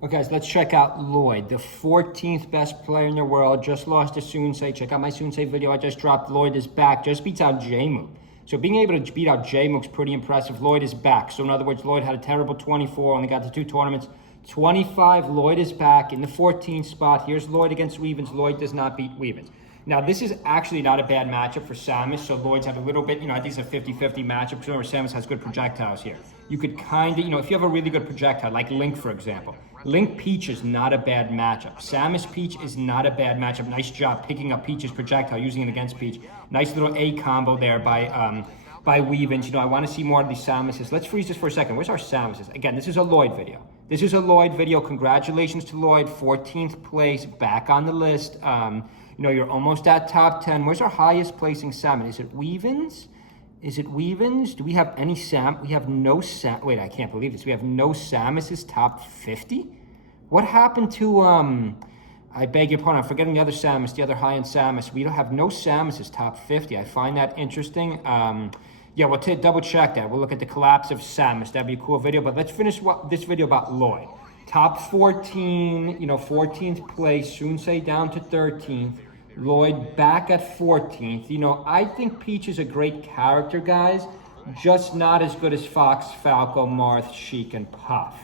Okay, guys, let's check out LloD, the 14th best player in the world. Just lost to Sunsei. Check out my Sunsei video I just dropped. LloD is back. Just beats out J-Mook. So being able to beat out J-Mook's pretty impressive. LloD is back. So in other words, LloD had a terrible 24, only got to 2 tournaments. 25, LloD is back in the 14th spot. Here's LloD against Weavens. LloD does not beat Weavens. Now, this is actually not a bad matchup for Samus, so LloD's have a little bit, I think it's a 50-50 matchup, because remember, Samus has good projectiles here. You could kind of, if you have a really good projectile, like Link, for example. Link Peach is not a bad matchup. Samus Peach is not a bad matchup. Nice job picking up Peach's projectile, using it against Peach. Nice little A combo there by Weavens. I want to see more of these Samuses. Let's freeze this for a second. Where's our Samuses? Again, this is a LloD video. This is a LloD video. Congratulations to LloD, 14th place, back on the list. You're almost at top 10. Where's our highest placing Samus? Is it Weavens? Is it Weavens? Do we have any Sam? We have no Sam. Wait, I can't believe this. We have no Samus's top 50? What happened to, I beg your pardon, I'm forgetting the other Samus, the other high-end Samus. We don't have no Samus's top 50. I find that interesting. Yeah, we'll double check that. We'll look at the collapse of Samus. That'd be a cool video. But let's finish this video about LloD. Top 14, 14th place, Sunsei down to 13th. LloD back at 14th. I think Peach is a great character, guys. Just not as good as Fox, Falco, Marth, Sheik, and Puff.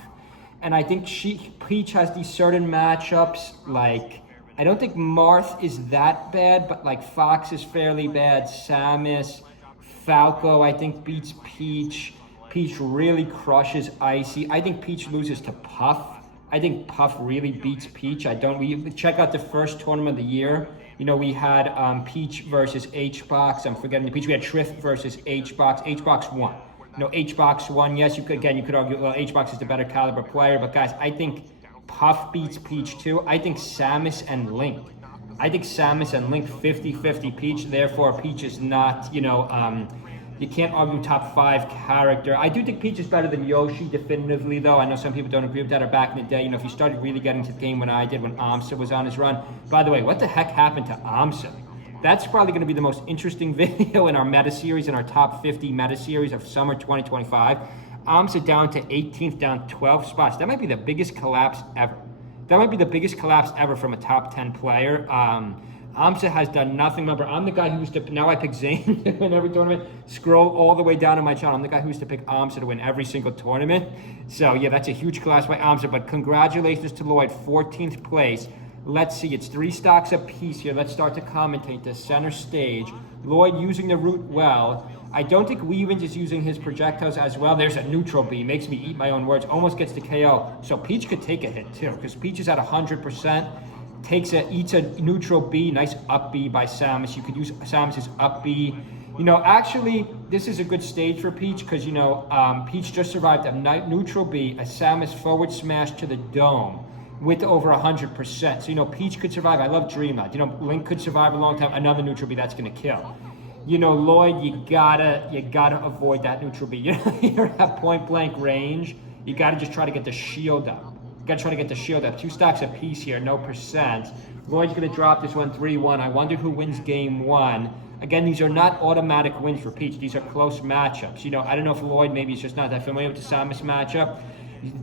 And I think Peach has these certain matchups, like, I don't think Marth is that bad, but like Fox is fairly bad. Samus, Falco, I think beats Peach. Peach really crushes Icy. I think Peach loses to Puff. I think Puff really beats Peach. We check out the first tournament of the year. We had Peach versus H-Box. I'm forgetting the Peach. We had Triff versus H-Box. H-Box won. H-Box won. Yes, you could argue, well, H-Box is the better caliber player. But guys, I think Puff beats Peach too. I think Samus and Link. 50-50 Peach. Therefore, Peach is not, you can't argue top 5 character. I do think Peach is better than Yoshi, definitively, though. I know some people don't agree with that, or back in the day, if you started really getting to the game when I did, when Amsa was on his run. By the way, what the heck happened to Amsa? That's probably going to be the most interesting video in our meta series, in our top 50 meta series of summer 2025. Amsa down to 18th, down 12 spots. That might be the biggest collapse ever. From a top 10 player. Amsa has done nothing. Remember, I'm the guy who used to, now I pick Zane to win every tournament. Scroll all the way down on my channel. I'm the guy who used to pick Amsa to win every single tournament. So yeah, that's a huge collapse by Amsa, but congratulations to LloD, 14th place. Let's see, it's 3 stocks a piece here. Let's start to commentate the center stage. LloD using the route well. I don't think Weavens is using his projectiles as well. There's a neutral B, makes me eat my own words, almost gets the KO. So Peach could take a hit too, because Peach is at 100%. Eats a neutral B, nice up B by Samus. You could use Samus's up B. Actually, this is a good stage for Peach, because, Peach just survived a neutral B, a Samus forward smash to the dome with over 100%. So, Peach could survive. I love Dreamland. Link could survive a long time. Another neutral B, that's going to kill. LloD, you gotta avoid that neutral B. You're at point blank range. You gotta just try to get the shield up. 2 stocks a piece here, no percent. LloD's going to drop this one 3-1. I wonder who wins game 1. Again, these are not automatic wins for Peach. These are close matchups. I don't know if LloD maybe is just not that familiar with the Samus matchup.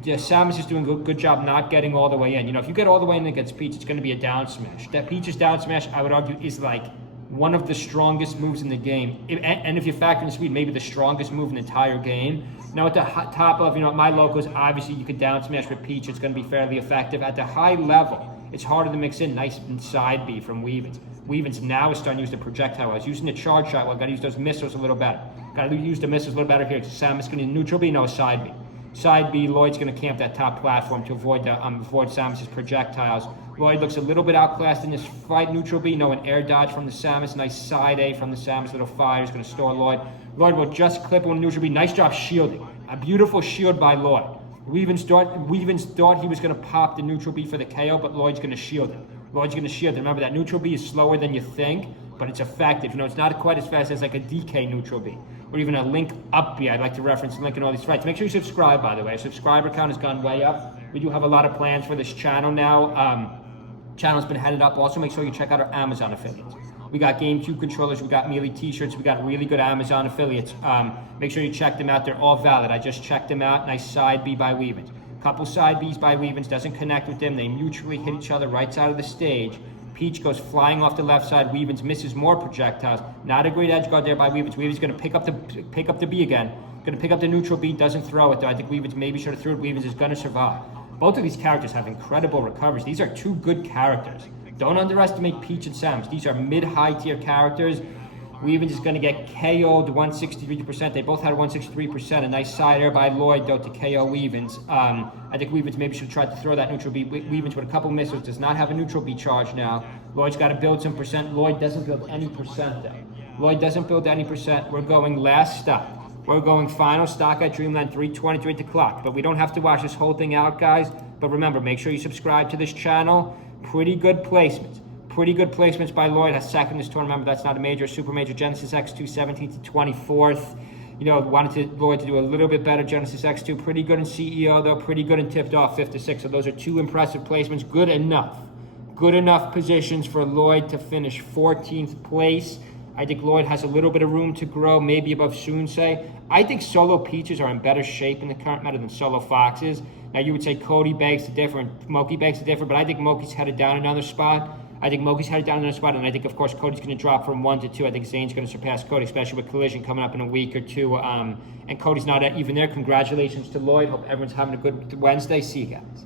Samus is doing a good job not getting all the way in. If you get all the way in against Peach, it's going to be a down smash. That Peach's down smash, I would argue, is like one of the strongest moves in the game. And if you factor in speed, maybe the strongest move in the entire game. Now at the top of, my locals, obviously you could down smash with Peach. It's going to be fairly effective. At the high level, it's harder to mix in. Nice side B from Weavens. Weavens now is starting to use the projectile. I was using the charge shot. Well, got to use those missiles a little better. Got to use the missiles a little better here. Samus going to neutral B, no, side B. Side B, LloD's going to camp that top platform to avoid Samus's projectiles. LloD looks a little bit outclassed in this fight. Neutral B, no, an air dodge from the Samus. Nice side A from the Samus. Little fire is going to store LloD. LloD will just clip on neutral B. Nice job shielding. A beautiful shield by LloD. Weavens thought he was going to pop the neutral B for the KO, but LloD's going to shield him. Remember, that neutral B is slower than you think, but it's effective. It's not quite as fast as like a DK neutral B, or even a Link up B. I'd like to reference Link in all these fights. Make sure you subscribe, by the way. Our subscriber count has gone way up. We do have a lot of plans for this channel now. Channel's been headed up. Also, make sure you check out our Amazon affiliates. We got GameCube controllers, we got Melee t-shirts, we got really good Amazon affiliates. Make sure you check them out. They're all valid. I just checked them out. Nice side B by Weavens. Couple side Bs by Weavens, doesn't connect with them. They mutually hit each other right side of the stage. Peach goes flying off the left side. Weavens misses more projectiles. Not a great edge guard there by Weavens. Weavens going to pick up the B again. Going to pick up the neutral B. Doesn't throw it though. I think Weavens maybe should have threw it. Weavens is going to survive. Both of these characters have incredible recoveries. These are two good characters. Don't underestimate Peach and Samus. These are mid-high tier characters. Weavens is going to get KO'd 163%. They both had 163%. A nice side air by LloD, though, to KO Weavens. I think Weavens maybe should have tried to throw that neutral B. Weavens with a couple missiles does not have a neutral B charge now. LloD's got to build some percent. LloD doesn't build any percent, though. LloD doesn't build any percent. We're going last stop. We're going final stock at Dreamland, 3:23 at the clock. But we don't have to watch this whole thing out, guys. But remember, make sure you subscribe to this channel. Pretty good placements. Pretty good placements by LloD. Has second this tournament. Remember, that's not a major, super major. Genesis X2, 17th to 24th. You know, wanted LloD to do a little bit better. Genesis X2, pretty good in CEO, though. Pretty good in tipped off, 5th to 6th. So those are two impressive placements. Good enough. Good enough positions for LloD to finish 14th place. I think LloD has a little bit of room to grow, maybe above Sunsei. I think solo Peaches are in better shape in the current meta than solo Foxes. Now, you would say Cody begs to differ and Moki begs to differ, but I think Moki's headed down another spot. I think Moki's headed down another spot, and I think, of course, Cody's going to drop from 1 to 2. I think Zane's going to surpass Cody, especially with Collision coming up in a week or two. And Cody's not even there. Congratulations to LloD. Hope everyone's having a good Wednesday. See you guys.